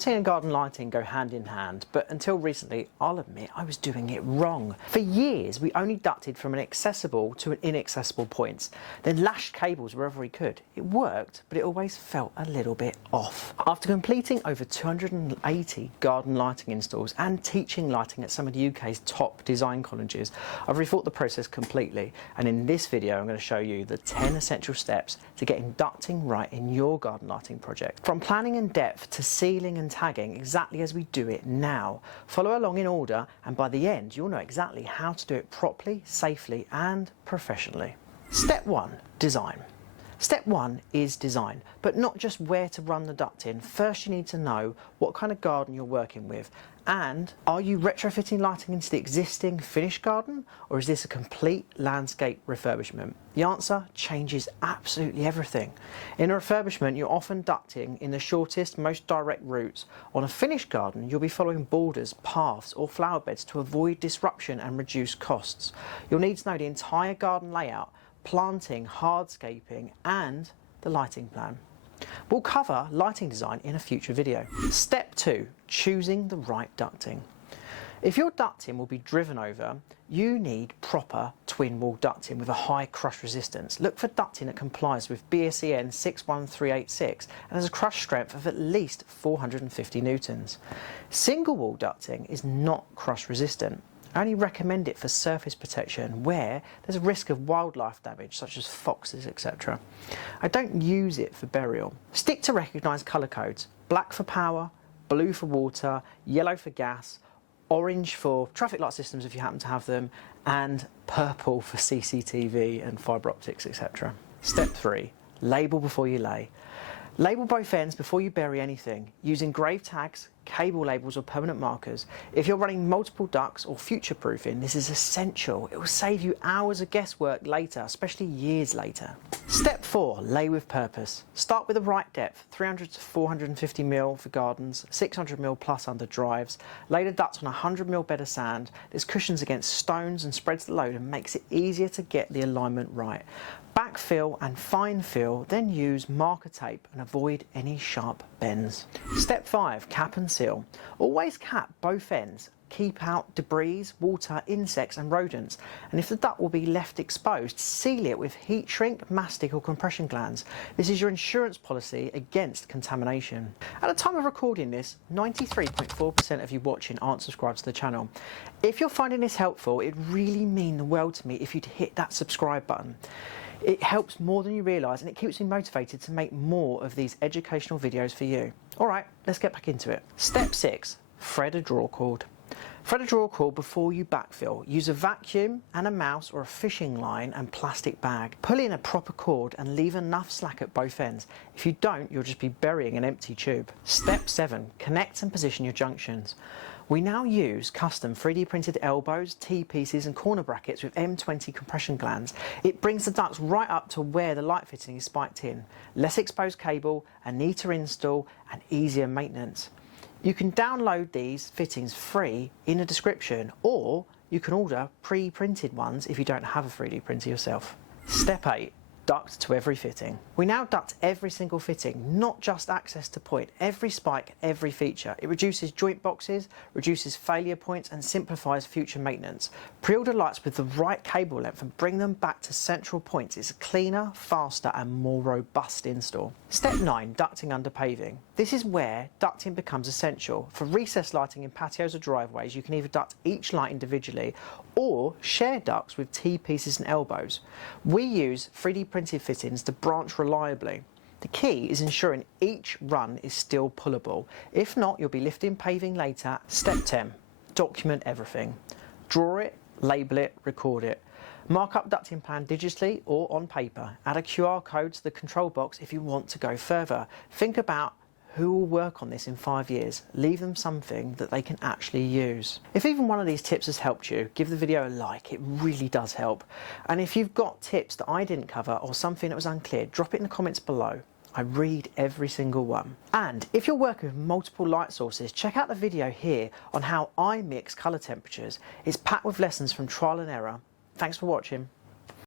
Ducting and garden lighting go hand in hand, but until recently, I'll admit I was doing it wrong. For years, we only ducted from an accessible to an inaccessible point, then lashed cables wherever we could. It worked, but it always felt a little bit off. After completing over 280 garden lighting installs and teaching lighting at some of the UK's top design colleges, I've rethought the process completely, and in this video I'm going to show you the 10 essential steps to getting ducting right in your garden lighting project. From planning and depth to sealing and tagging, exactly as we do it now. Follow along in order, and by the end you'll know exactly how to do it properly, safely and professionally. Step 1. Design. Step 1 is design, but not just where to run the duct in. First you need to know what kind of garden you're working with, and are you retrofitting lighting into the existing finished garden, or is this a complete landscape refurbishment? The answer changes absolutely everything. In a refurbishment, you're often ducting in the shortest, most direct routes. On a finished garden, you'll be following borders, paths or flower beds to avoid disruption and reduce costs. You'll need to know the entire garden layout, planting, hardscaping and the lighting plan. We'll cover lighting design in a future video. Step 2. Choosing the right ducting. If your ducting will be driven over, you need proper twin wall ducting with a high crush resistance. Look for ducting that complies with BSEN 61386 and has a crush strength of at least 450 newtons. Single wall ducting is not crush resistant. I only recommend it for surface protection where there's a risk of wildlife damage such as foxes, etc. I don't use it for burial. Stick to recognised colour codes: black for power, blue for water, yellow for gas, orange for traffic light systems if you happen to have them, and purple for CCTV and fibre optics, etc. Step 3. Label before you lay. Label both ends before you bury anything, using engraved tags, cable labels or permanent markers. If you're running multiple ducts or future-proofing, this is essential. It will save you hours of guesswork later, especially years later. Step 4. Lay with purpose. Start with the right depth, 300 to 450 mil for gardens, 600 mil plus under drives. Lay the duct on a 100 mil bed of sand. This cushions against stones and spreads the load and makes it easier to get the alignment right. Backfill and fine fill, then use marker tape and avoid any sharp bends. Step 5. Cap and seal. Always cap both ends. Keep out debris, water, insects and rodents, and if the duct will be left exposed, seal it with heat shrink, mastic or compression glands. This is your insurance policy against contamination. At the time of recording this, 93.4% of you watching aren't subscribed to the channel. If you're finding this helpful, it'd really mean the world to me if you'd hit that subscribe button. It helps more than you realise, and it keeps me motivated to make more of these educational videos for you. Alright, let's get back into it. Step 6. Thread a draw cord. Thread a draw cord before you backfill. Use a vacuum and a mouse or a fishing line and plastic bag. Pull in a proper cord and leave enough slack at both ends. If you don't, you'll just be burying an empty tube. Step 7. Connect and position your junctions. We now use custom 3D printed elbows, T-pieces and corner brackets with M20 compression glands. It brings the ducts right up to where the light fitting is spiked in. Less exposed cable, a neater install and easier maintenance. You can download these fittings free in the description, or you can order pre-printed ones if you don't have a 3D printer yourself. Step 8. Duct to every fitting. We now duct every single fitting, not just access to point, every spike, every feature. It reduces joint boxes, reduces failure points and simplifies future maintenance. Pre-order lights with the right cable length and bring them back to central points. It's a cleaner, faster and more robust install. Step 9. Ducting under paving. This is where ducting becomes essential. For recessed lighting in patios or driveways, you can either duct each light individually or share ducts with T-pieces and elbows. We use 3D printed fittings to branch reliably. The key is ensuring each run is still pullable. If not, you'll be lifting paving later. Step 10. Document everything. Draw it, label it, record it. Mark up ducting plan digitally or on paper. Add a QR code to the control box if you want to go further. Think about who will work on this in 5 years. Leave them something that they can actually use. If even one of these tips has helped you, give the video a like. It really does help. And if you've got tips that I didn't cover or something that was unclear, drop it in the comments below. I read every single one. And if you're working with multiple light sources, check out the video here on how I mix colour temperatures. It's packed with lessons from trial and error. Thanks for watching.